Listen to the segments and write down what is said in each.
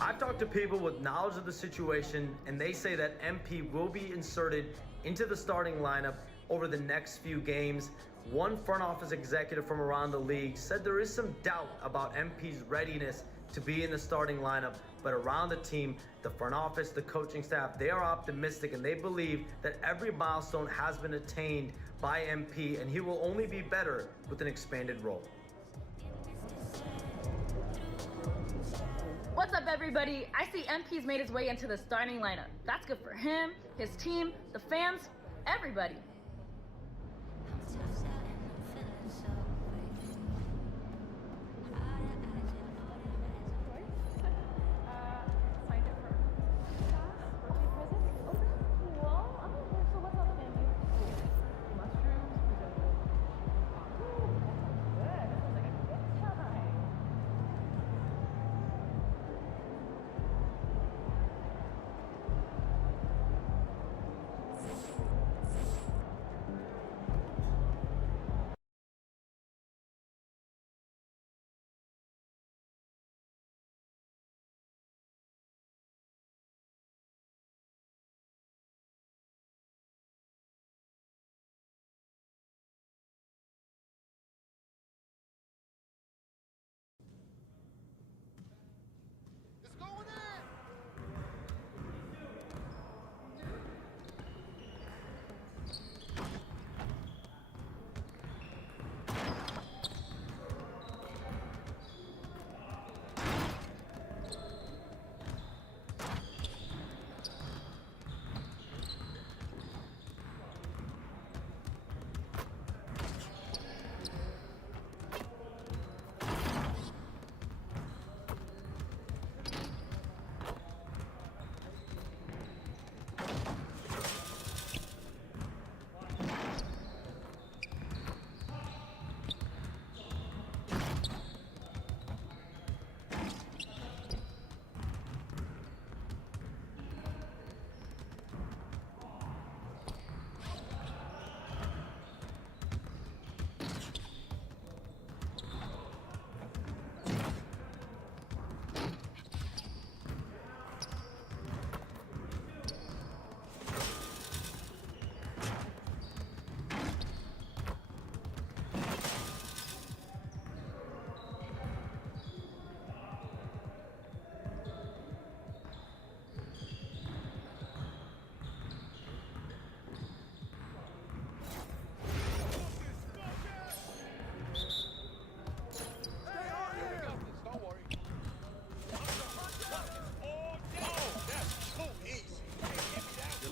I've talked to people with knowledge of the situation, and they say that MP will be inserted into the starting lineup over the next few games. One front office executive from around the league said there is some doubt about MP's readiness to be in the starting lineup, but around the team, the front office, the coaching staff, they are optimistic and they believe that every milestone has been attained by MP, and he will only be better with an expanded role. What's up, everybody? I see MP's made his way into the starting lineup. That's good for him, his team, the fans, everybody.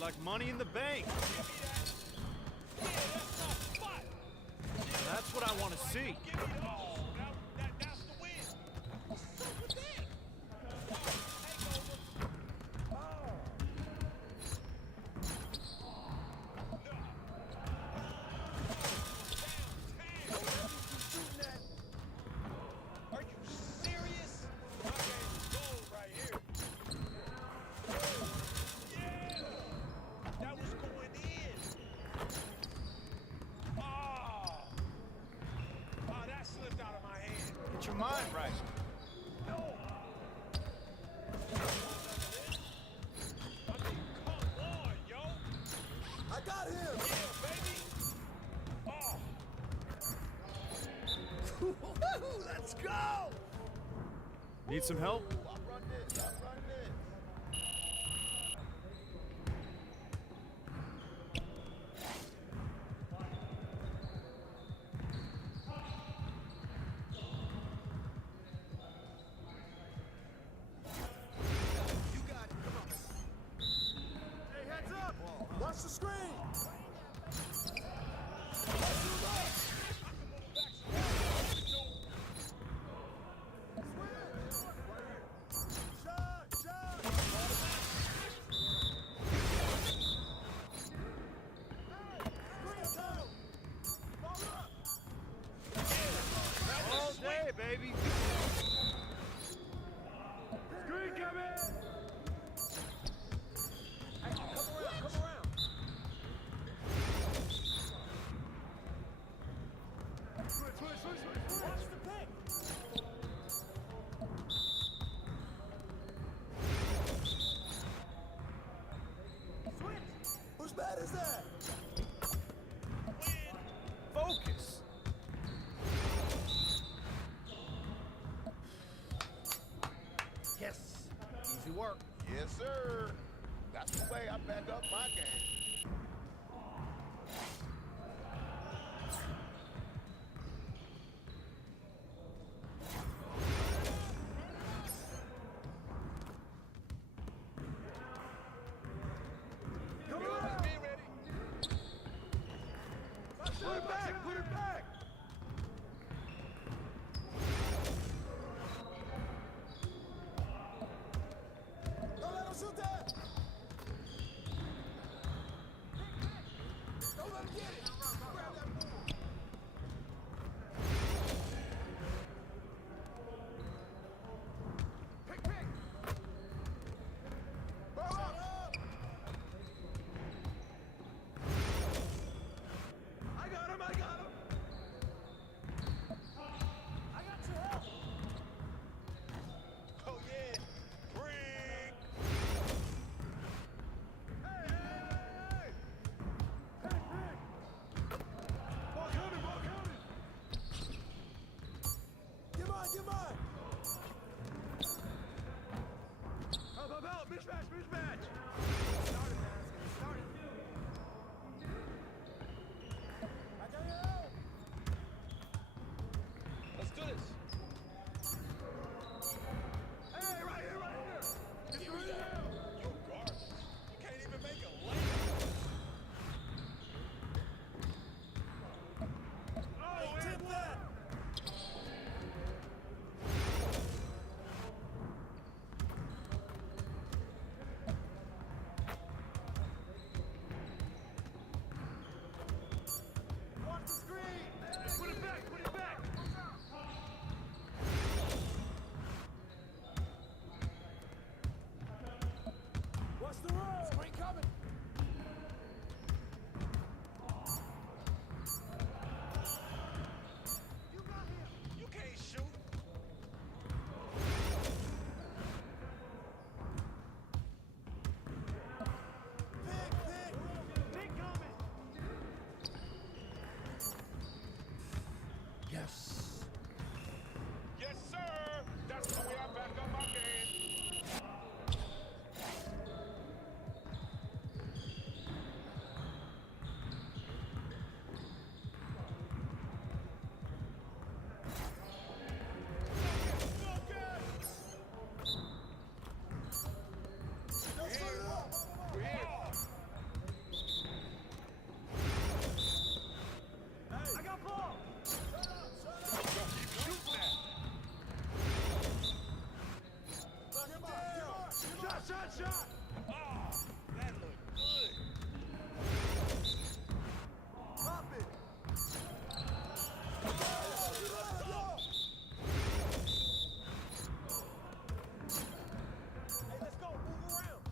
Like Money in the Bank. That's what I want to see. Your mind right. I got him! Yeah, baby! Oh. Let's go! Need some help? I'll run this. Watch the screen! Shot! work. Yes, sir. That's the way I back up my game. Come on. Be ready. Put it back! Put it back! Don't let him shoot that! Don't let him get it! Grab that ball! Pick! Shut up! I got him! I got your help! Oh, yeah. Bring. Hey! Ball coming! Ball coming! Get mine! Get mine! Up. Mismatch. Started. I got your help! Let's do this. Hey, right here! It's Give me right that. here! You're garbage. You can't even make a layup. Oh, Tip that! Watch the screen! Put it back. Watch the road! Screen coming! You got him! You can't shoot. Pick coming! Yes, sir. That's the way I back up my game. Let's put it up! We're here. I got ball! Shut up! Shoot that. Shot! Oh, that looked good. Pop it! Hey, let's go! Move around!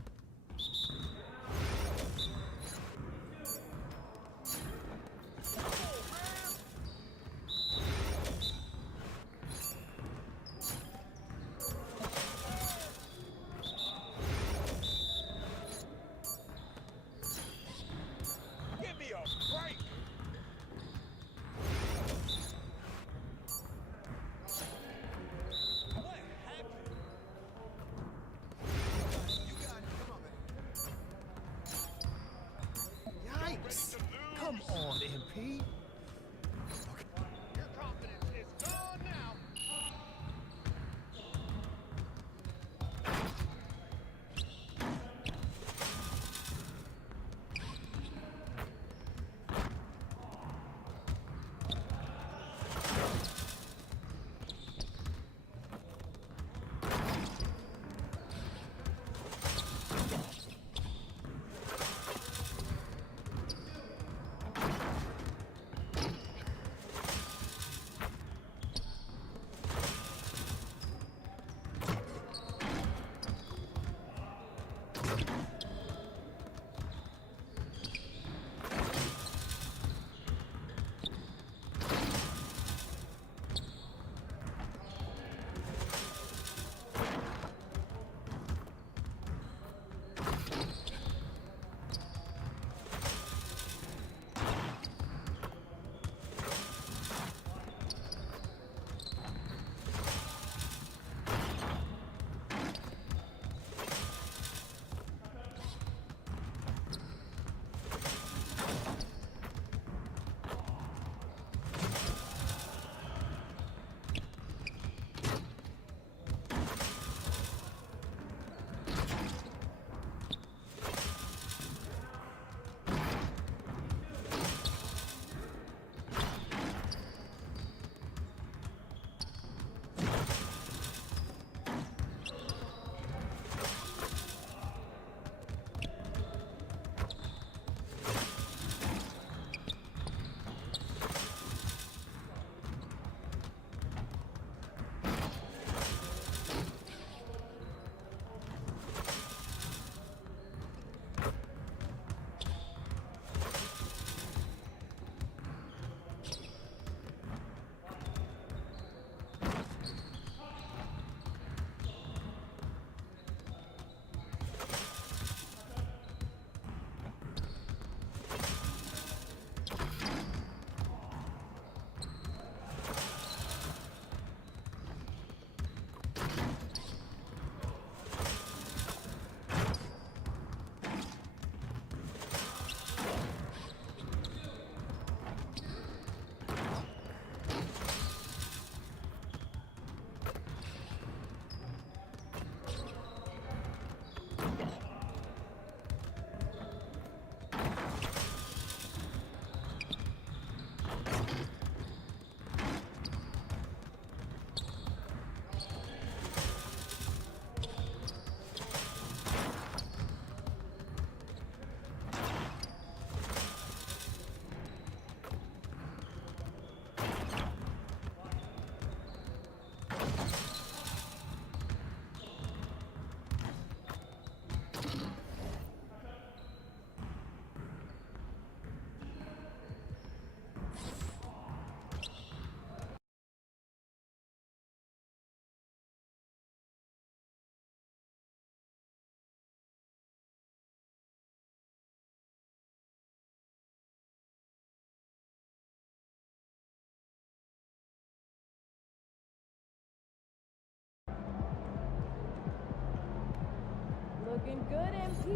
good, MP?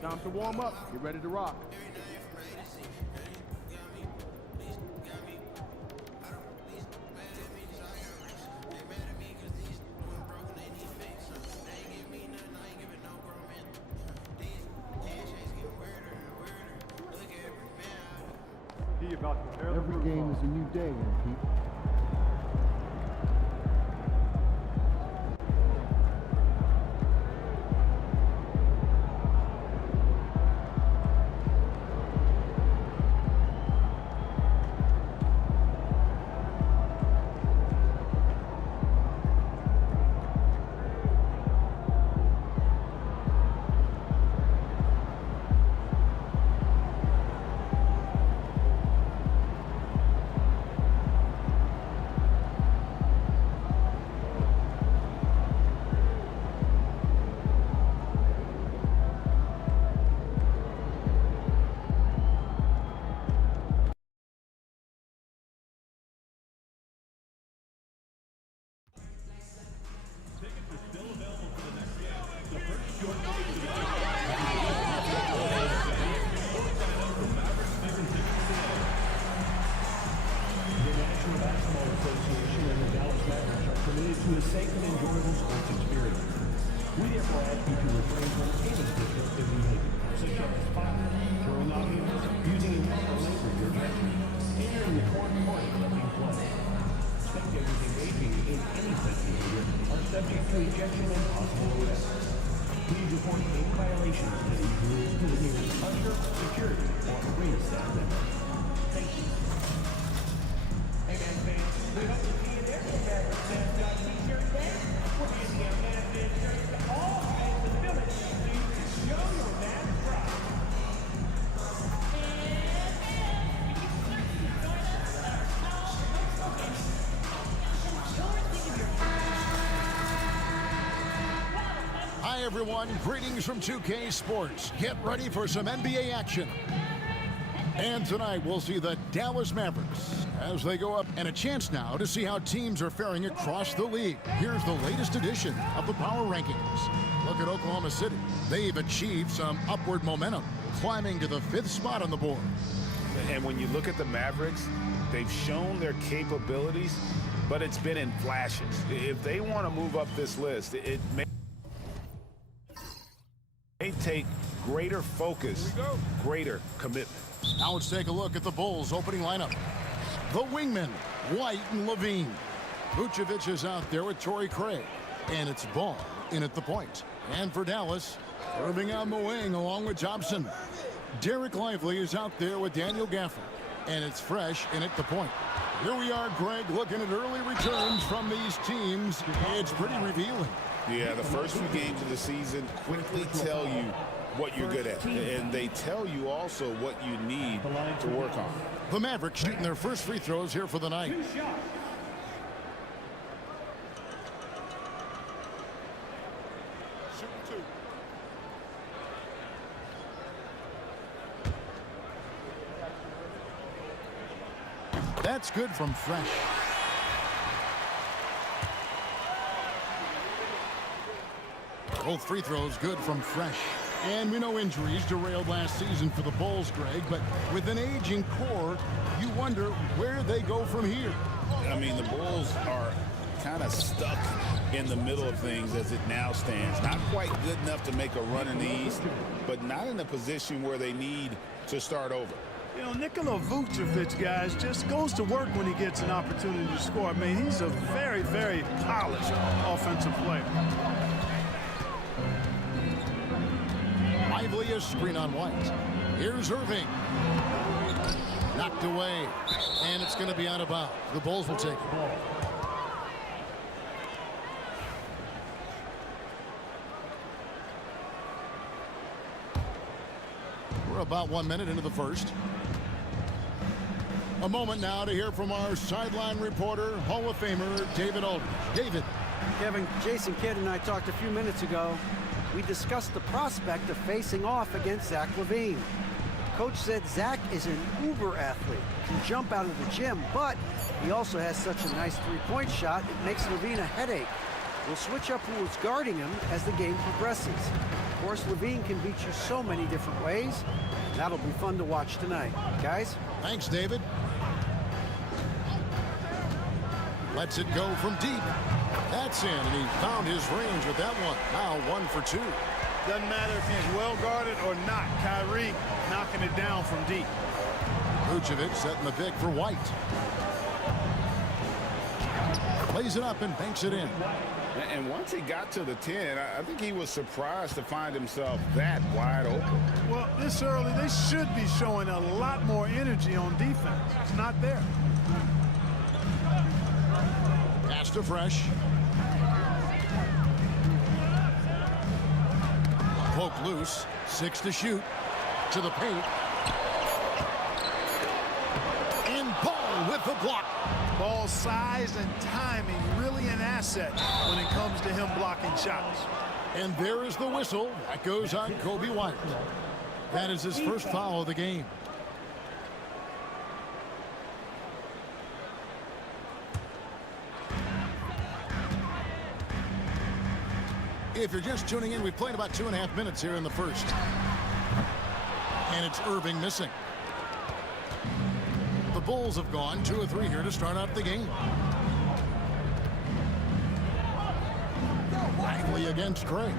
Time to warm up. Get ready to rock. Every game is a new day, MP. To a safe and enjoyable sports experience. We therefore ask you to refrain from any disruptive behavior, such as firing, throwing out hands, using improper language or gesture, entering the court or interrupting play. Spectators engaging in any such behavior are subject to ejection and possible arrest. Please report any violations to these rules to the nearest usher, security, or arena staff member. Thank you. Hey man, fans, we hope to see you there. T-shirt day. We're handing out Mavs shirts to all fans in the village, so you can show your Mavs pride. Hi, everyone. Greetings from 2K Sports. Get ready for some NBA action. And tonight, we'll see the Dallas Mavericks as they go up, and a chance now to see how teams are faring across the league. Here's the latest edition of the Power Rankings. Look at Oklahoma City. They've achieved some upward momentum, climbing to the 5th spot on the board. And when you look at the Mavericks, they've shown their capabilities, but it's been in flashes. If they want to move up this list, it may take greater focus, greater commitment. Now let's take a look at the Bulls' opening lineup. The wingmen, White and Levine. Vucevic is out there with Torrey Craig. And it's Ball in at the point. And for Dallas, serving on the wing along with Thompson. Derek Lively is out there with Daniel Gafford. And it's Fresh in at the point. Here we are, Greg, looking at early returns from these teams. It's pretty revealing. Yeah, the first few games of the season quickly tell you what you're good at, and they tell you also what you need to work on. The Mavericks shooting their first free throws here for the night. That's good from Fresh. Both free throws good from Fresh. And we know injuries derailed last season for the Bulls, Greg, but with an aging core, you wonder where they go from here. I mean, the Bulls are kind of stuck in the middle of things as it now stands. Not quite good enough to make a run in the East, but not in a position where they need to start over. You know, Nikola Vucevic, guys, just goes to work when he gets an opportunity to score. I mean, he's a very, very polished offensive player. Lively a screen on White. Here's Irving. Knocked away. And it's going to be out of bounds. The Bulls will take it. We're about 1 minute into the first. A moment now to hear from our sideline reporter, Hall of Famer David Aldridge. David. Kevin, Jason Kidd and I talked a few minutes ago. We discussed the prospect of facing off against Zach LaVine. Coach said Zach is an uber athlete, can jump out of the gym, but he also has such a nice three-point shot, it makes Levine a headache. We'll switch up who is guarding him as the game progresses. Of course, Levine can beat you so many different ways. That'll be fun to watch tonight. Guys? Thanks, David. Lets it go from deep. That's in, and he found his range with that one. Now 1 for 2. Doesn't matter if he's well guarded or not. Kyrie knocking it down from deep. Vucevic setting the pick for White. Plays it up and banks it in. And once he got to the 10, I think he was surprised to find himself that wide open. Well, this early, they should be showing a lot more energy on defense. It's not there. Pass to Fresh. Poke loose. 6 to shoot. To the paint. And Ball with the block. Ball's size and timing really an asset when it comes to him blocking shots. And there is the whistle. That goes on Kobe White. That is his first foul of the game. If you're just tuning in, we've played about 2.5 minutes here in the first. And it's Irving missing. The Bulls have gone 2 of 3 here to start out the game. Bagley against Craig.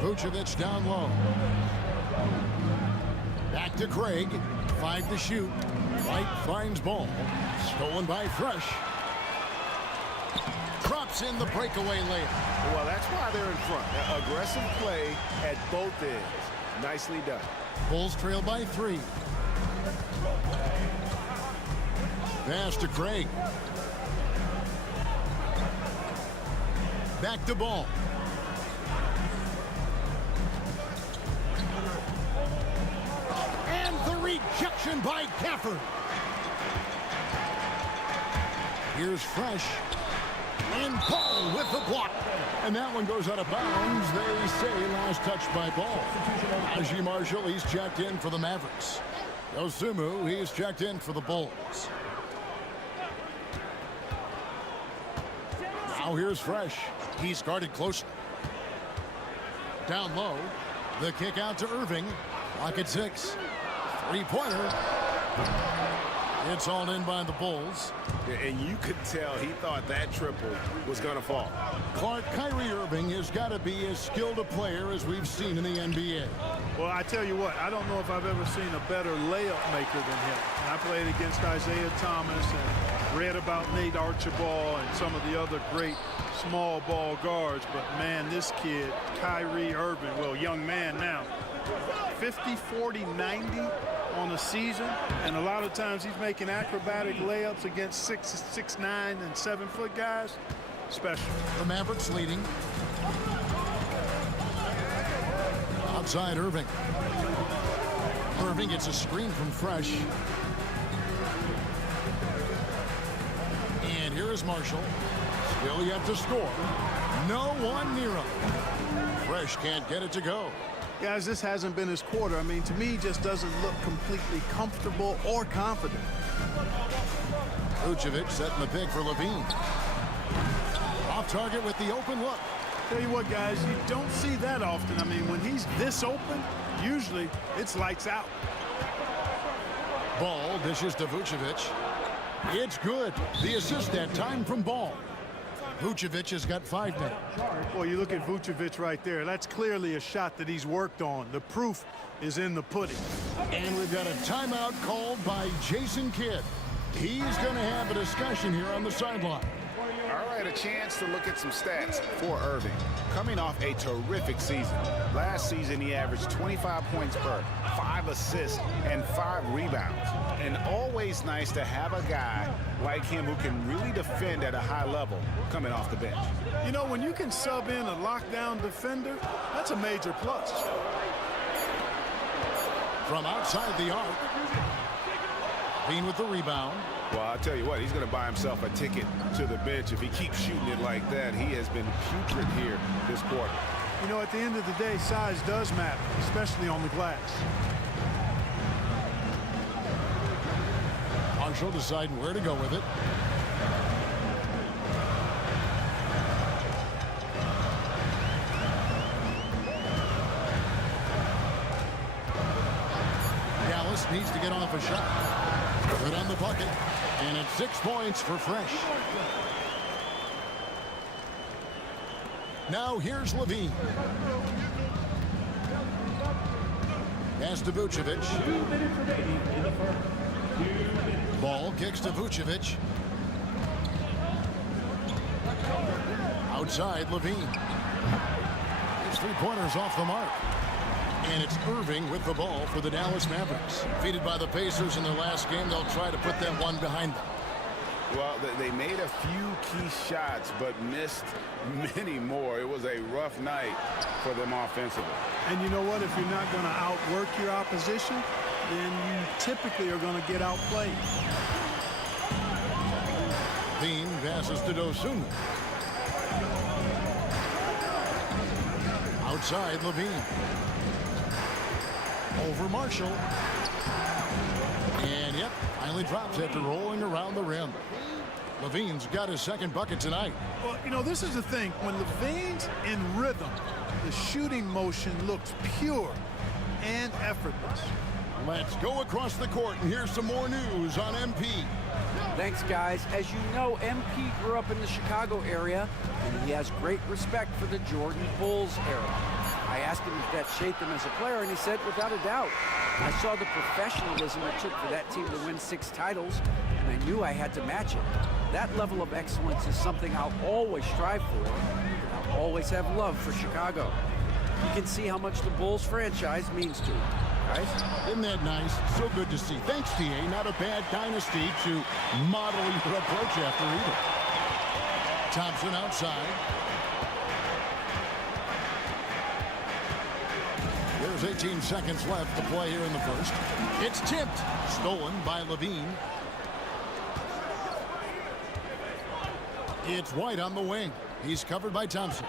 Vucevic down low. Back to Craig. 5 to shoot. White finds Ball. Stolen by Fresh. Drops in the breakaway layup. Well, that's why they're in front. Aggressive play at both ends. Nicely done. Bulls trail by 3. Pass to Craig. Back to Ball. And the rejection by Gafford. Here's Fresh. And Ball with the block. And that one goes out of bounds. They say last touch by Ball. Najee Marshall, he's checked in for the Mavericks. Dosunmu, he's checked in for the Bulls. Now here's Fresh. He's guarded closely. Down low. The kick out to Irving. Clock at 6. Three-pointer. It's all in by the Bulls. And you could tell he thought that triple was going to fall. Clark, Kyrie Irving has got to be as skilled a player as we've seen in the NBA. Well, I tell you what, I don't know if I've ever seen a better layup maker than him. And I played against Isaiah Thomas and read about Nate Archibald and some of the other great small ball guards. But, man, this kid, Kyrie Irving, well, young man now, 50, 40, 90 on a season, and a lot of times he's making acrobatic layups against 6'9" and 7-foot guys. Special. The Mavericks leading. Outside Irving. Irving gets a screen from Fresh. And here is Marshall. Still yet to score. No one near him. Fresh can't get it to go. Guys, this hasn't been his quarter. I mean, to me, he just doesn't look completely comfortable or confident. Vucevic setting the pick for Levine. Off target with the open look. Tell you what, guys, you don't see that often. I mean, when he's this open, usually it's lights out. Ball dishes to Vucevic. It's good. The assist that time from Ball. Vucevic has got 5 now. Well, you look at Vucevic right there. That's clearly a shot that he's worked on. The proof is in the pudding. And we've got a timeout called by Jason Kidd. He's going to have a discussion here on the sideline. All right, a chance to look at some stats for Irving. Coming off a terrific season. Last season, he averaged 25 points per, 5 assists, and 5 rebounds. And always nice to have a guy like him who can really defend at a high level coming off the bench. You know, when you can sub in a lockdown defender, that's a major plus. From outside the arc. Bean with the rebound. Well, I'll tell you what, he's going to buy himself a ticket to the bench if he keeps shooting it like that. He has been putrid here this quarter. You know, at the end of the day, size does matter, especially on the glass. Marshall deciding where to go with it. Dallas needs to get off a shot. Good on the bucket. And it's 6 points for Fresh. Now here's Levine. Pass to Vucevic. 2 minutes remaining in the first. 2 minutes. Ball kicks to Vucevic. Outside, Levine. His three-pointers off the mark. And it's Irving with the ball for the Dallas Mavericks. Defeated by the Pacers in their last game, they'll try to put that one behind them. Well, they made a few key shots, but missed many more. It was a rough night for them offensively. And you know what? If you're not going to outwork your opposition, then you typically are going to get outplayed. Bean passes to Dosunmu. Outside, Levine. Over Marshall. And yep, finally drops after rolling around the rim. Levine's got his second bucket tonight. Well, you know, this is the thing. When Levine's in rhythm, the shooting motion looks pure and effortless. Let's go across the court, and here's some more news on MP. Thanks, guys. As you know, MP grew up in the Chicago area, and he has great respect for the Jordan Bulls era. I asked him if that shaped him as a player, and he said, without a doubt. I saw the professionalism it took for that team to win 6 titles, and I knew I had to match it. That level of excellence is something I'll always strive for, and I'll always have love for Chicago. You can see how much the Bulls franchise means to him, guys. Isn't that nice? So good to see. Thanks, TA. Not a bad dynasty to model your approach after either. Thompson outside. There's 18 seconds left to play here in the first. It's tipped. Stolen by Levine. It's White on the wing. He's covered by Thompson.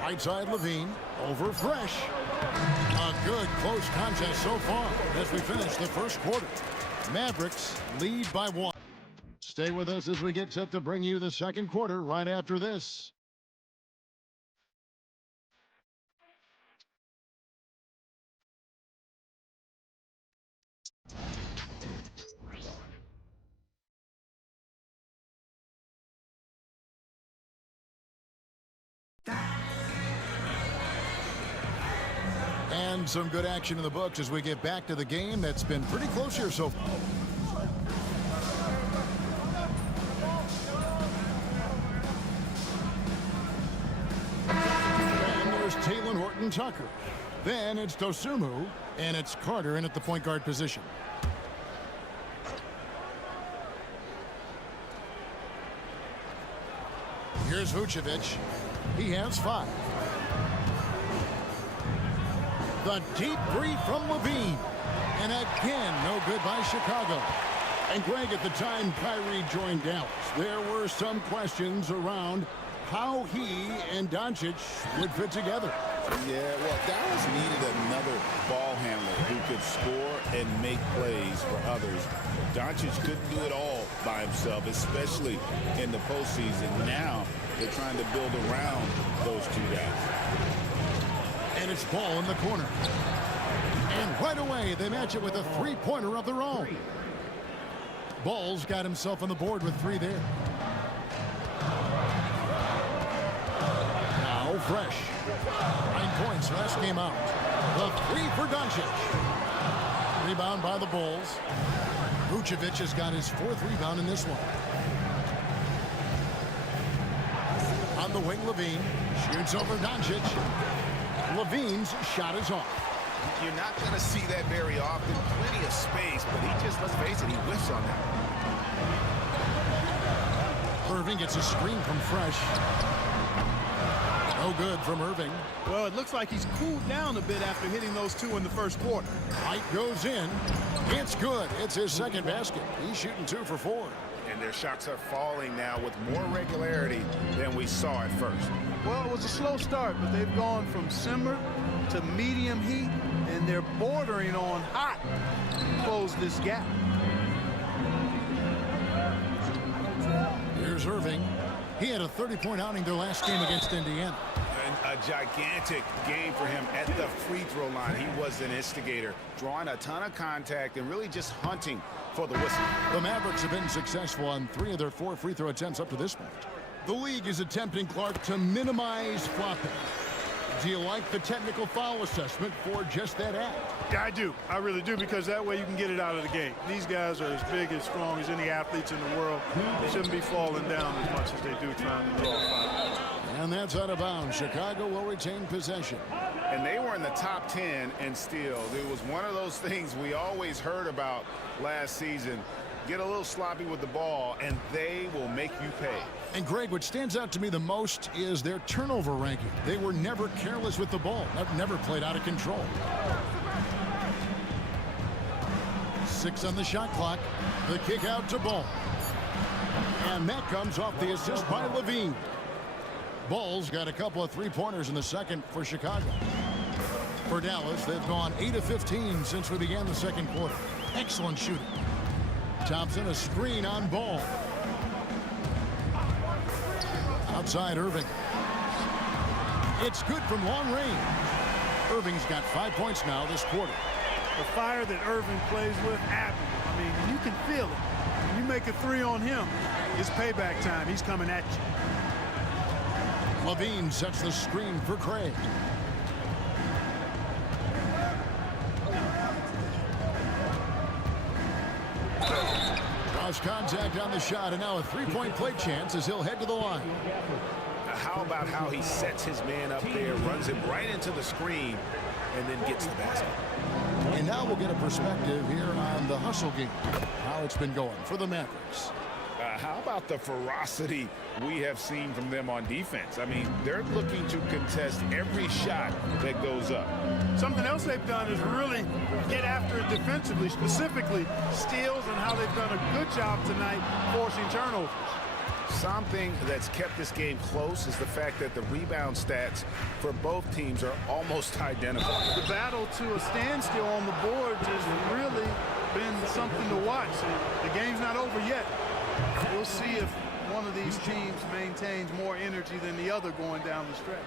Right side, Levine. Over Fresh. A good close contest so far as we finish the first quarter. Mavericks lead by 1. Stay with us as we get set to bring you the second quarter right after this. And some good action in the books as we get back to the game that's been pretty close here so far. And there's Talen Horton-Tucker. Then it's Dosunmu, and it's Carter in at the point guard position. Here's Vucevic. He has 5. The deep three from Levine. And again, no good by Chicago. And Greg, at the time Kyrie joined Dallas, there were some questions around how he and Doncic would fit together. Yeah, well, Dallas needed another ball handler who could score and make plays for others. Doncic couldn't do it all by himself, especially in the postseason. Now they're trying to build around those two guys. And it's Ball in the corner. And right away, they match it with a three-pointer of their own. Ball's got himself on the board with 3 there. Now Fresh. 9 points last game out. The 3 for Doncic. Rebound by the Bulls. Vucevic has got his 4th rebound in this one. On the wing, Levine shoots over Doncic. Levine's shot is off. You're not going to see that very often. Plenty of space, but he just, let's face it, he whiffs on that. Irving gets a screen from Fresh. No good from Irving. Well, it looks like he's cooled down a bit after hitting those 2 in the first quarter. White goes in. It's good. It's his second basket. He's shooting 2 for 4. And and their shots are falling now with more regularity than we saw at first. Well, it was a slow start, but they've gone from simmer to medium heat, and they're bordering on hot to close this gap. Here's Irving. He had a 30-point outing their last game against Indiana. And a gigantic game for him at the free throw line. He was an instigator, drawing a ton of contact and really just hunting for the whistle. The Mavericks have been successful on 3 of their 4 free throw attempts up to this point. The league is attempting, Clark, to minimize flopping. Do you like the technical foul assessment for just that act? Yeah, I do. I really do, because that way you can get it out of the game. These guys are as big and strong as any athletes in the world. They shouldn't be falling down as much as they do trying to draw a foul. And that's out of bounds. Chicago will retain possession. And they were in the top 10 in steals. It was one of those things we always heard about last season. Get a little sloppy with the ball, and they will make you pay. And Greg, what stands out to me the most is their turnover ranking. They were never careless with the ball. Never played out of control. 6 on the shot clock. The kick out to Ball. And that comes off the assist by Levine. Ball's got a couple of three-pointers in the second for Chicago. For Dallas, they've gone 8 of 15 since we began the second quarter. Excellent shooting. Thompson, a screen on Ball. Outside Irving. It's good from long range. Irving's got 5 points now this quarter. The fire that Irving plays with, admirable. I mean, you can feel it. When you make a 3 on him, it's payback time. He's coming at you. Levine sets the screen for Craig. Draws contact on the shot, and now a three-point play chance as he'll head to the line. How about how he sets his man up there, runs him right into the screen, and then gets the basket. And now we'll get a perspective here on the hustle game, how it's been going for the Mavericks. How about the ferocity we have seen from them on defense? I mean, they're looking to contest every shot that goes up. Something else they've done is really get after it defensively, specifically steals, and how they've done a good job tonight forcing turnovers. Something that's kept this game close is the fact that the rebound stats for both teams are almost identical. The battle to a standstill on the boards has really been something to watch. The game's not over yet. We'll see if one of these teams maintains more energy than the other going down the stretch.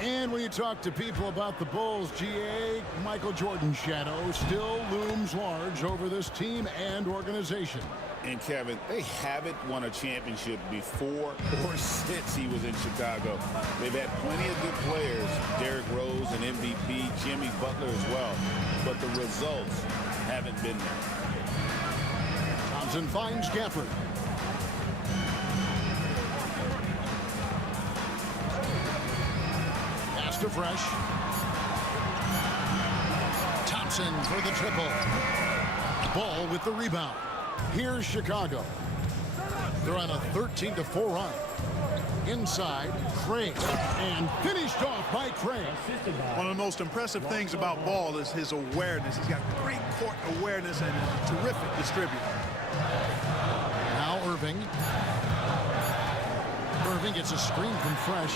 And when you talk to people about the Bulls, GA, Michael Jordan's shadow still looms large over this team and organization. And Kevin, they haven't won a championship before or since he was in Chicago. They've had plenty of good players, Derrick Rose and MVP, Jimmy Butler as well, but the results haven't been there. Thompson finds Gafford. Pass to Fresh. Thompson for the triple. Ball with the rebound. Here's Chicago. They're on a 13-4 run. Inside, Craig, and finished off by Craig. One of the most impressive things about Ball is his awareness. He's got great court awareness and a terrific distributor. Now Irving. Irving gets a screen from Fresh.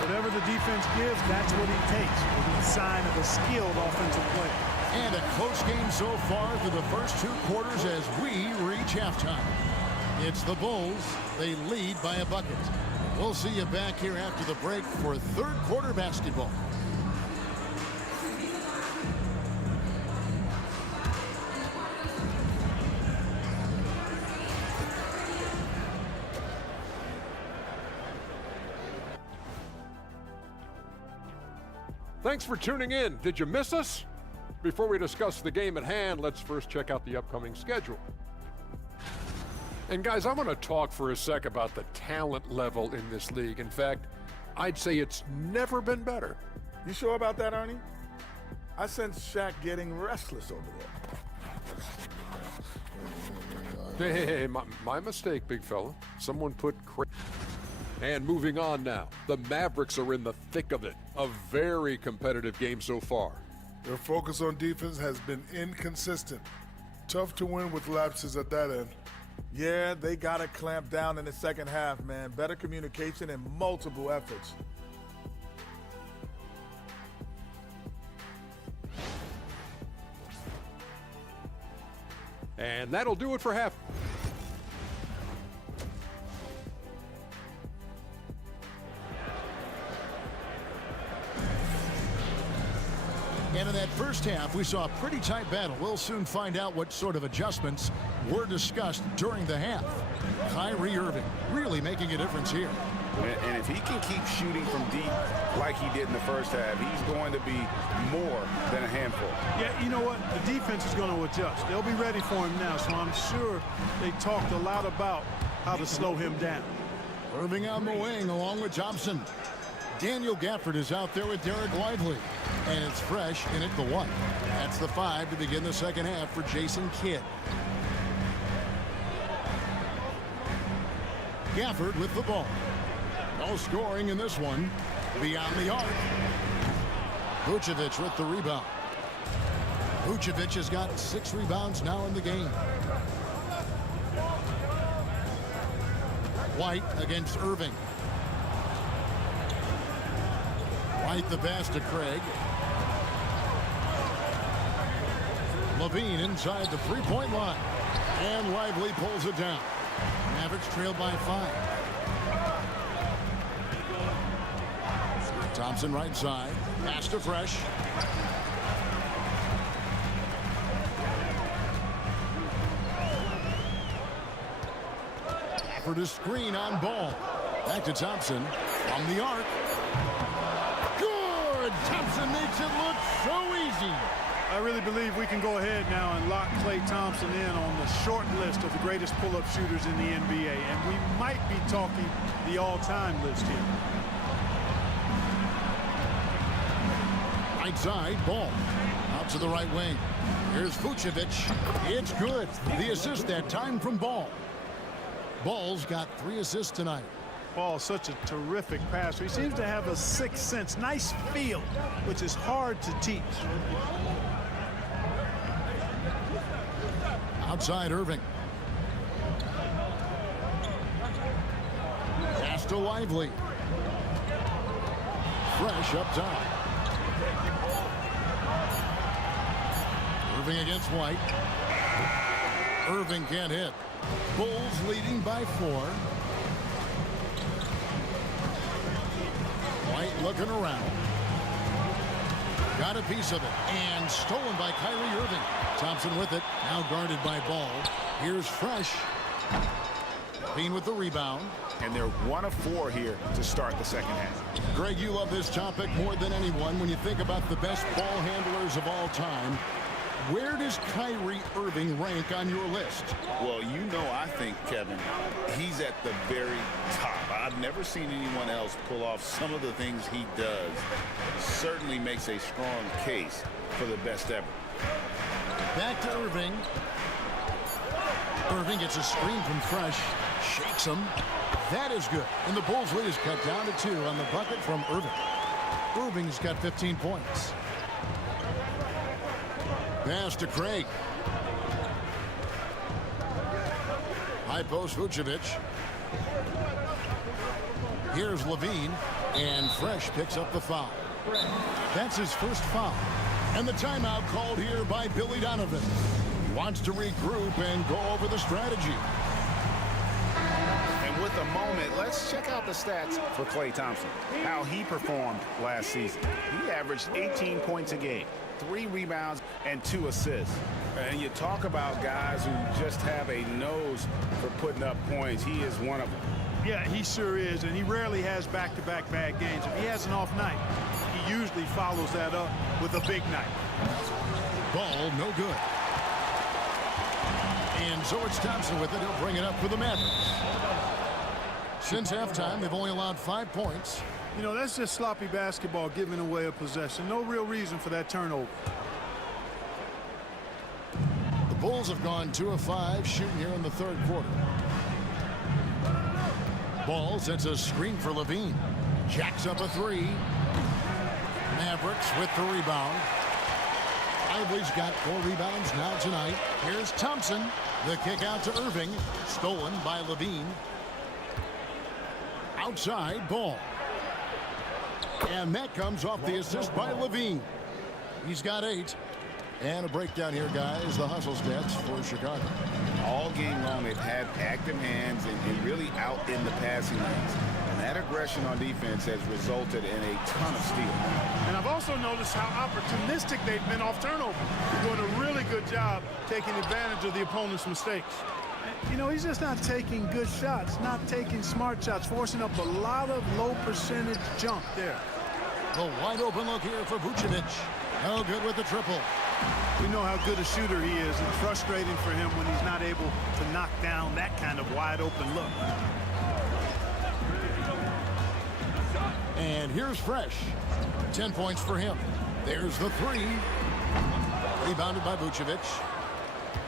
Whatever the defense gives, that's what he takes. It's a sign of a skilled offensive player. And a close game so far through the first 2 quarters as we reach halftime. It's the Bulls. They lead by a bucket. We'll see you back here after the break for third quarter basketball. Thanks for tuning in. Did you miss us? Before we discuss the game at hand, let's first check out the upcoming schedule. And guys, I want to talk for a sec about the talent level in this league. In fact, I'd say it's never been better. You sure about that, Ernie? I sense Shaq getting restless over there. Hey, my mistake, big fella. Someone put And moving on now, the Mavericks are in the thick of it. A very competitive game so far. Their focus on defense has been inconsistent. Tough to win with lapses at that end. Yeah, they got to clamp down in the second half, man. Better communication and multiple efforts. And that'll do it for half. And in that first half, we saw a pretty tight battle. We'll soon find out what sort of adjustments were discussed during the half. Kyrie Irving really making a difference here. And if he can keep shooting from deep like he did in the first half, he's going to be more than a handful. Yeah, you know what? The defense is going to adjust. They'll be ready for him now, so I'm sure they talked a lot about how to slow him down. Irving on the wing along with Thompson. Daniel Gafford is out there with Derek Lively. And it's Fresh in at the 1. That's the 5 to begin the second half for Jason Kidd. Gafford with the ball. No scoring in this one. Beyond the arc. Vucevic with the rebound. Vucevic has got 6 rebounds now in the game. White against Irving. White the pass to Craig. Levine inside the three-point line. And Lively pulls it down. Mavericks trailed by 5. Thompson right side. Pass to Fresh. For the screen on Ball. Back to Thompson. From the arc. Good! Thompson makes it look so easy. I really believe we can go ahead now and lock Klay Thompson in on the short list of the greatest pull-up shooters in the NBA. And we might be talking the all-time list here. Right side, Ball. Out to the right wing. Here's Vucevic. It's good. The assist that time from Ball. Ball's got 3 assists tonight. Ball, such a terrific passer. He seems to have a sixth sense, nice feel, which is hard to teach. Outside Irving. Pass to Lively. Fresh up top. Irving against White. Irving can't hit. Bulls leading by 4. White looking around. Got a piece of it. And stolen by Kyrie Irving. Thompson with it. Now guarded by Ball. Here's Fresh. Bean with the rebound. And they're 1 of 4 here to start the second half. Greg, you love this topic more than anyone. When you think about the best ball handlers of all time, where does Kyrie Irving rank on your list? Well, you know, I think, Kevin, he's at the very top. I've never seen anyone else pull off some of the things he does. Certainly makes a strong case for the best ever. Back to Irving. Irving gets a screen from Fresh. Shakes him. That is good. And the Bulls lead is cut down to 2 on the bucket from Irving. Irving's got 15 points. Pass to Craig. High post Vucevic. Here's Levine. And Fresh picks up the foul. That's his first foul. And the timeout called here by Billy Donovan. He wants to regroup and go over the strategy. And with a moment, let's check out the stats for Klay Thompson. How he performed last season. He averaged 18 points a game. 3 rebounds and 2 assists. And you talk about guys who just have a nose for putting up points. He is one of them. Yeah, he sure is, and he rarely has back-to-back bad games. If he has an off night, he usually follows that up with a big night. Ball no good. And so it's Thompson with it. He'll bring it up for the Mavericks. Since halftime, they've only allowed 5 points. You know, that's just sloppy basketball, giving away a possession. No real reason for that turnover. The Bulls have gone 2 of 5 shooting here in the third quarter. Ball sets a screen for Levine. Jacks up a 3. Mavericks with the rebound. Lively's got 4 rebounds now tonight. Here's Thompson. The kick out to Irving. Stolen by Levine. Outside Ball. And that comes off the assist by Levine. He's got 8. And a breakdown here, guys. The hustle stats for Chicago. All game long, they've had active hands and really out in the passing lanes. And that aggression on defense has resulted in a ton of steals. And I've also noticed how opportunistic they've been off turnover. They're doing a really good job taking advantage of the opponent's mistakes. You know, he's just not taking good shots, not taking smart shots, forcing up a lot of low percentage jump there. The wide open look here for Vucevic. No good with the triple. We know how good a shooter he is. It's frustrating for him when he's not able to knock down that kind of wide open look. And here's Fresh. 10 points for him. There's the 3. Rebounded by Vucevic.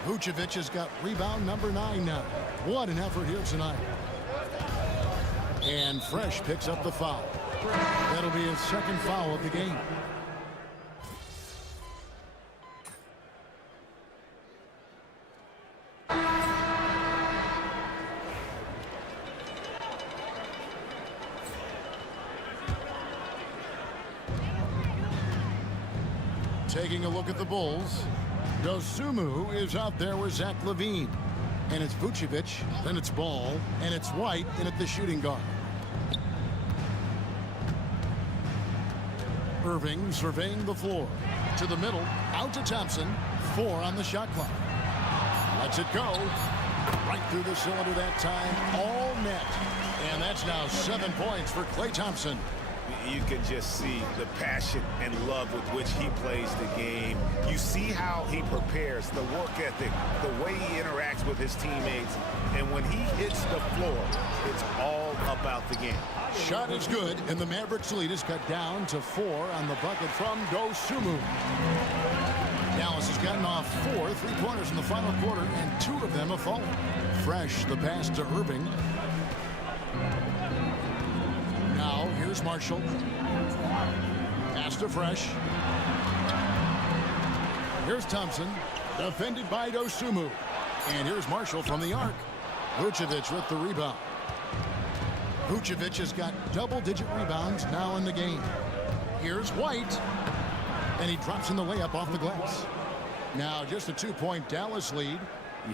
Vucevic has got rebound number 9 now. What an effort here tonight. And Fresh picks up the foul. That'll be his second foul of the game. Taking a look at the Bulls. Dosunmu is out there with Zach LaVine. And it's Vucevic, then it's Ball, and it's White in at the shooting guard. Irving surveying the floor. To the middle, out to Thompson. 4 on the shot clock. Lets it go. Right through the cylinder that time, all net. And that's now 7 points for Klay Thompson. You can just see the passion and love with which he plays the game. You see how he prepares, the work ethic, the way he interacts with his teammates. And when he hits the floor, it's all about the game. Shot is good, and the Mavericks lead is cut down to 4 on the bucket from Dosunmu. Dallas has gotten off 4 3-pointers in the final quarter, and 2 of them have fallen. Fresh, the pass to Irving. Now, here's Marshall. Pass to Fresh. Here's Thompson, defended by Dosunmu. And here's Marshall from the arc. Vucevic with the rebound. Vucevic has got double-digit rebounds now in the game. Here's White. And he drops in the layup off the glass. Now just a 2-point Dallas lead.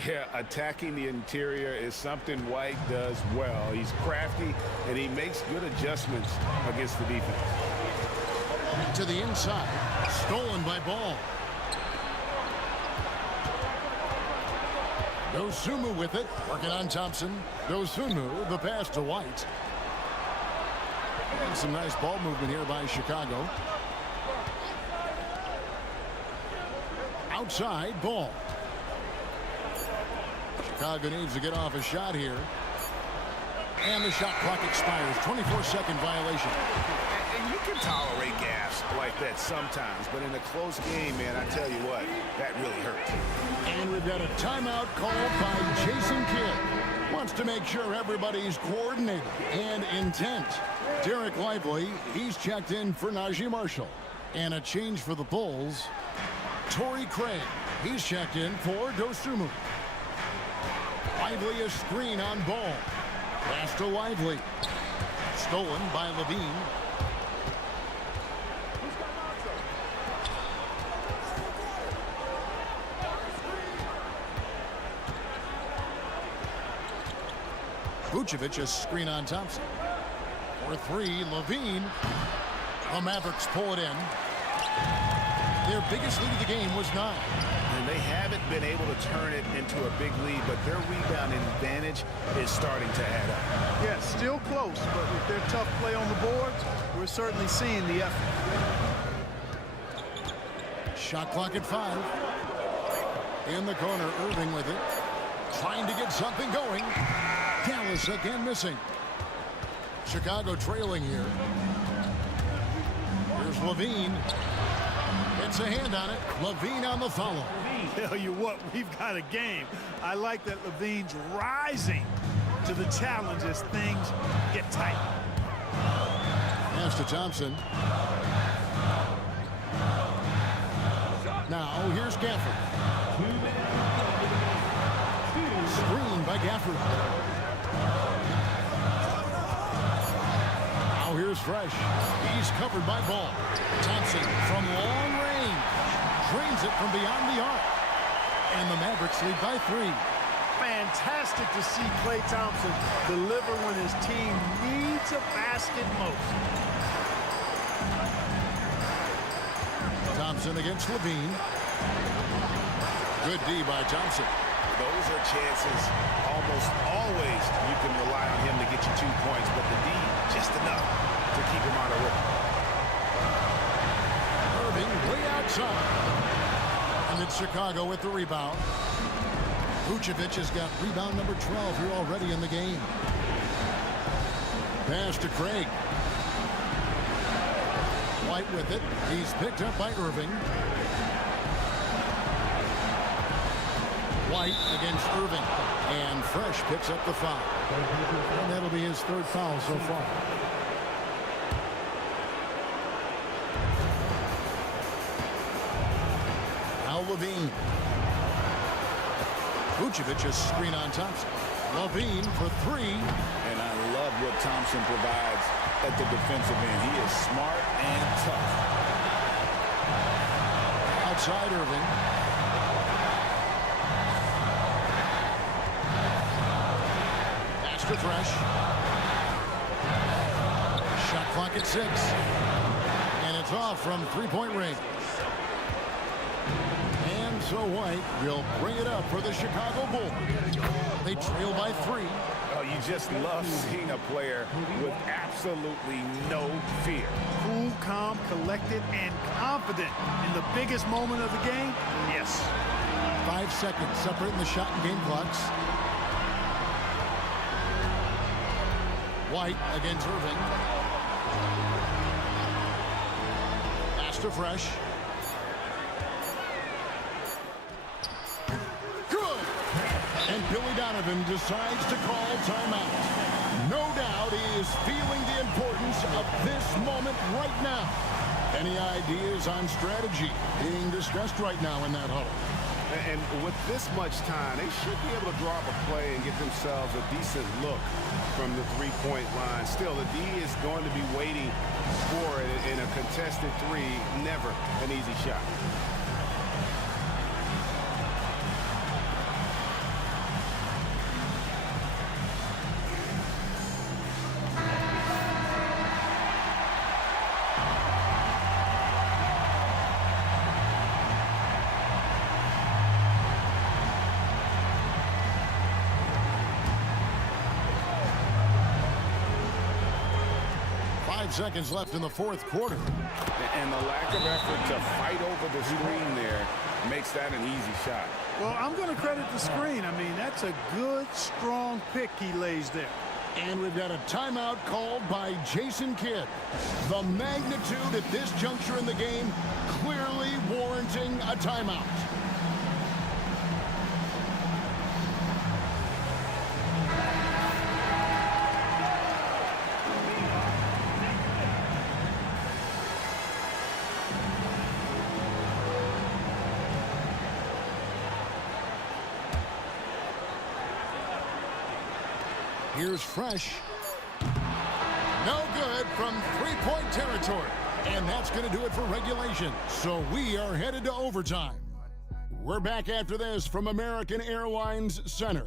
Yeah, attacking the interior is something White does well. He's crafty, and he makes good adjustments against the defense. To the inside. Stolen by Ball. Dosunmu with it. Working on Thompson. Dosunmu, the pass to White. And some nice ball movement here by Chicago. Outside Ball. Chicago needs to get off a shot here. And the shot clock expires. 24-second violation. And you can tolerate gas like that sometimes, but in a close game, man, I tell you what, that really hurts. And we've got a timeout called by Jason Kidd. Wants to make sure everybody's coordinated and intent. Derek Lively, he's checked in for Najee Marshall. And a change for the Bulls. Torrey Craig, he's checked in for Dosunmu. Lively a screen on Ball. Pass to Lively. Stolen by Levine. Vucevic a screen on Thompson. For 3, Levine. The Mavericks pull it in. Their biggest lead of the game was 9. And they haven't been able to turn it into a big lead, but their rebounding advantage is starting to add up. Yeah, still close, but with their tough play on the boards, we're certainly seeing the effort. Shot clock at 5. In the corner, Irving with it. Trying to get something going. Dallas again missing. Chicago trailing here. Here's Levine. Gets a hand on it. Levine on the follow. Tell you what, we've got a game. I like that Levine's rising to the challenge as things get tight. Pass to Thompson. Now here's Gafford. Screen by Gafford. Now here's Fresh. He's covered by Ball. Thompson from long range. Drains it from beyond the arc. And the Mavericks lead by 3. Fantastic to see Klay Thompson deliver when his team needs a basket most. Thompson against Levine. Good D by Thompson. Those are chances almost always you can rely on him to get you 2 points, but the D just enough to keep him out of rhythm. Irving way outside. And it's Chicago with the rebound. Vucevic has got rebound number 12 here already in the game. Pass to Craig. White with it. He's picked up by Irving. White against Irving. And Fresh picks up the foul. And that'll be his 3rd foul so far. Now Levine. Vucevic's screen on Thompson. Levine for 3. And I love what Thompson provides at the defensive end. He is smart and tough. Outside Irving. Pass to Fresh. Shot clock at 6. And it's off from 3-point range. And so White will bring it up for the Chicago Bulls. They trail by 3. Oh, you just love seeing a player with absolutely no fear. Cool, calm, collected, and confident in the biggest moment of the game. Yes. 5 seconds separating the shot and game clocks. White against Irving. Pass to Fresh. And Billy Donovan decides to call timeout. No doubt he is feeling the importance of this moment right now. Any ideas on strategy being discussed right now in that huddle? And with this much time, they should be able to draw up a play and get themselves a decent look from the 3-point line. Still, the D is going to be waiting for it in a contested 3. Never an easy shot. Seconds left in the 4th quarter. And the lack of effort to fight over the screen there makes that an easy shot. Well, I'm going to credit the screen. I mean, that's a good, strong pick he lays there. And we've got a timeout called by Jason Kidd. The magnitude at this juncture in the game clearly warranting a timeout. Here's Fresh. No good from 3-point territory. And that's going to do it for regulation. So we are headed to overtime. We're back after this from American Airlines Center.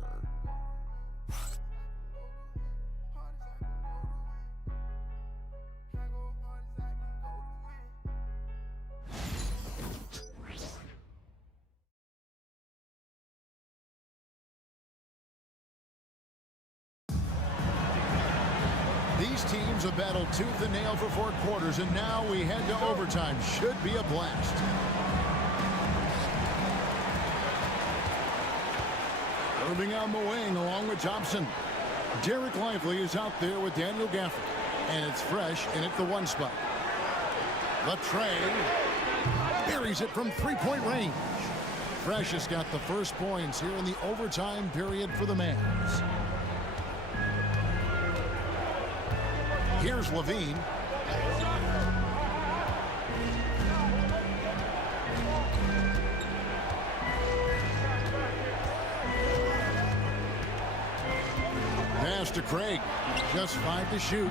These teams have battled tooth and nail for 4 quarters, and now we head to overtime. Should be a blast. Irving on the wing along with Thompson. Derek Lively is out there with Daniel Gafford. And it's Fresh in at the 1 spot. Latrey buries it from 3-point range. Fresh has got the first points here in the overtime period for the Mavs. Here's Levine. to Craig. Just 5 to shoot.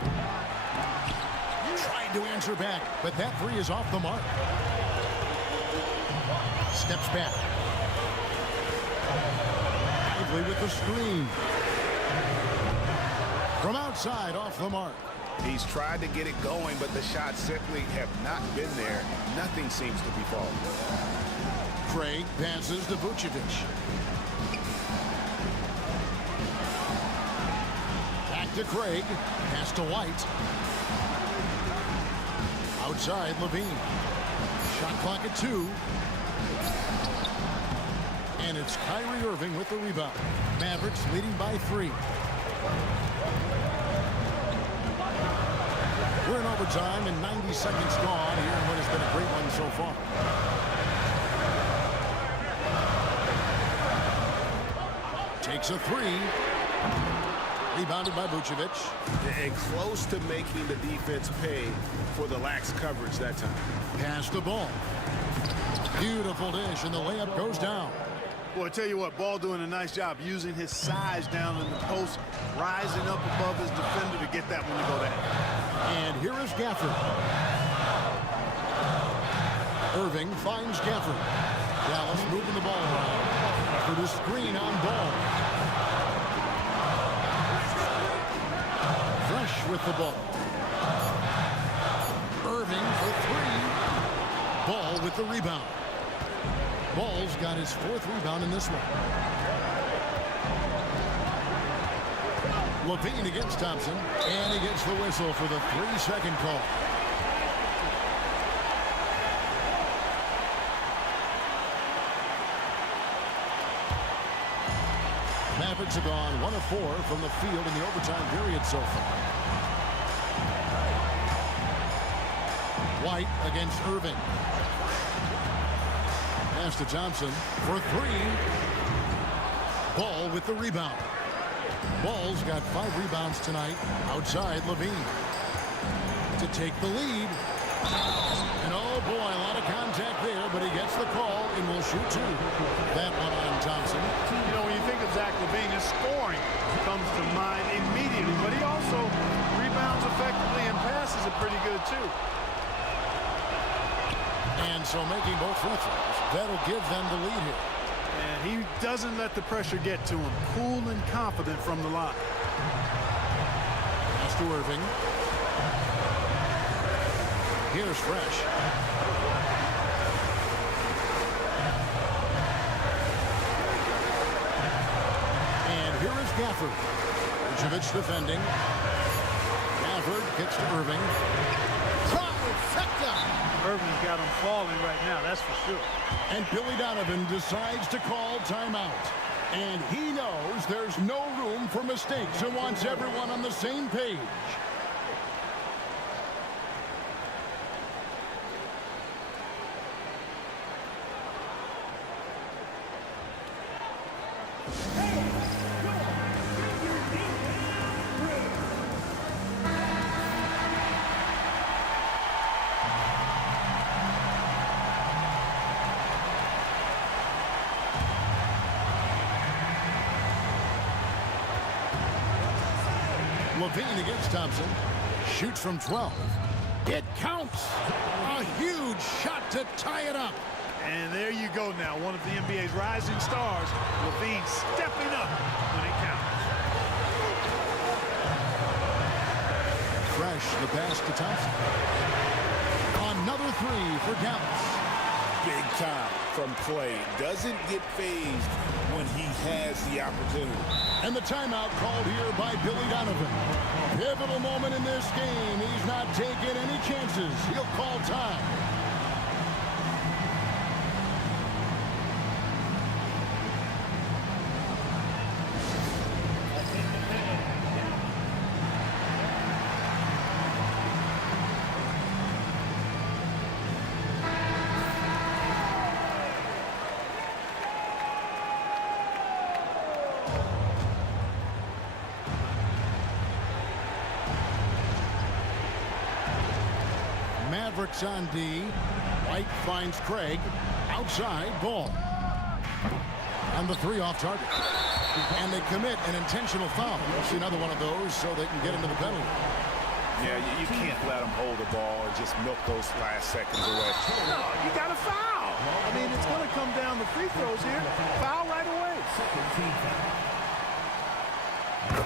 Trying to answer back, but that three is off the mark. Steps back. Lively with the screen. From outside, off the mark. He's tried to get it going, but the shots simply have not been there. Nothing seems to be falling. Craig passes to Vucevic. Back to Craig. Pass to White. Outside, Levine. Shot clock at 2. And it's Kyrie Irving with the rebound. Mavericks leading by 3. We're in overtime and 90 seconds gone here in what has been a great one so far. Takes a 3. Rebounded by Vucevic. And close to making the defense pay for the lax coverage that time. Pass the ball. Beautiful dish, and the layup goes down. Boy, I tell you what, Ball doing a nice job using his size down in the post, rising up above his defender to get that one to go down. And here is Gafford. Irving finds Gafford. Dallas moving the ball around for the screen on Ball. Fresh with the ball. Irving for 3. Ball with the rebound. Ball's got his 4th rebound in this one. Levine against Thompson, and he gets the whistle for the 3-second call. Mavericks have gone 1 of 4 from the field in the overtime period so far. White against Irving. Pass to Thompson for 3. Ball with the rebound. Ball's got 5 rebounds tonight. Outside, Levine to take the lead. And oh boy, a lot of contact there, but he gets the call and will shoot 2. That one on Thompson. You know, when you think of Zach LaVine, his scoring comes to mind immediately, but he also rebounds effectively and passes it pretty good too. And so making both free throws, that'll give them the lead here. And he doesn't let the pressure get to him. Cool and confident from the line. Pass to Irving. Here's Fresh. And here is Gafford. Vucevic defending. Gafford kicks to Irving. Trifecta! Irving's got him falling right now, that's for sure. And Billy Donovan decides to call timeout. And he knows there's no room for mistakes and wants everyone on the same page. Levine against Thompson. Shoots from 12. It counts. A huge shot to tie it up. And there you go now. One of the NBA's rising stars. Levine stepping up when it counts. Fresh, the pass to Thompson. Another 3 for Dallas. Big time from Clay. Doesn't get phased when he has the opportunity. And the timeout called here by Billy Donovan. Pivotal moment in this game. He's not taking any chances. He'll call time. Mavericks on D. White finds Craig. Outside, Ball. And the 3 off target. And they commit an intentional foul. We'll see another one of those so they can get into the penalty. Yeah, you can't let them hold the ball and just milk those last seconds away. No, you got to foul. I mean, it's going to come down to free throws here. Foul right away.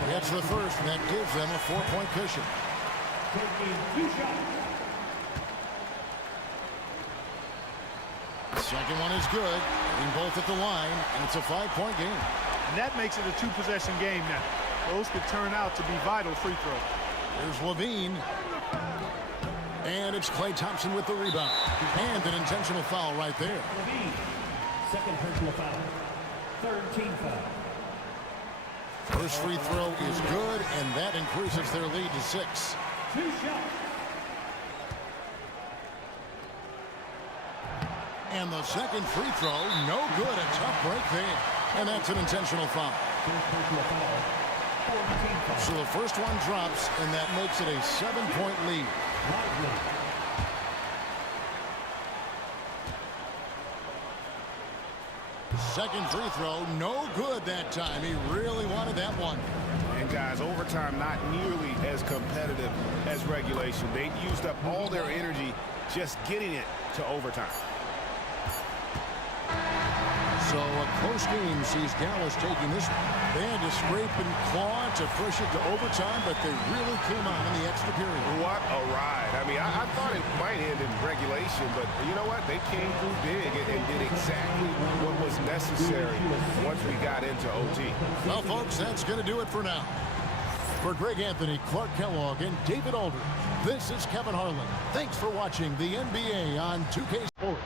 That's the first, and that gives them a 4-point cushion. Second one is good. Getting both at the line, and it's a 5-point game. And that makes it a 2-possession game now. Those could turn out to be vital free throws. Here's Levine. And it's Klay Thompson with the rebound. And an intentional foul right there. Levine, second personal foul. Third team foul. First free throw is good, and that increases their lead to 6. 2 shots. And the second free throw, no good. A tough break there. And that's an intentional foul. So the first one drops, and that makes it a 7-point lead. Second free throw, no good that time. He really wanted that one. And guys, overtime not nearly as competitive as regulation. They used up all their energy just getting it to overtime. So a close game sees Dallas taking this. They had to scrape and claw to push it to overtime, but they really came on in the extra period. What a ride. I mean, I thought it might end in regulation, but you know what? They came through big and did exactly what was necessary once we got into OT. Well, folks, that's going to do it for now. For Greg Anthony, Clark Kellogg, and David Aldridge, this is Kevin Harlan. Thanks for watching the NBA on 2K Sports.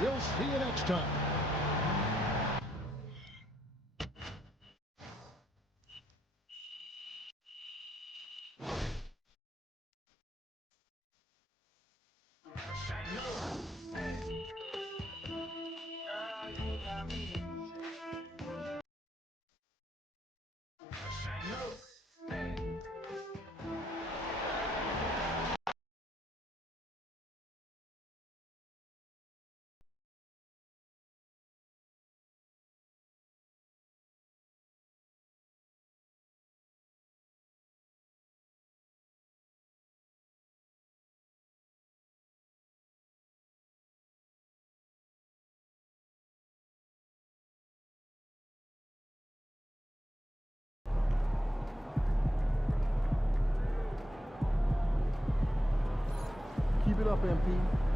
We'll see you next time. Keep it up, MP.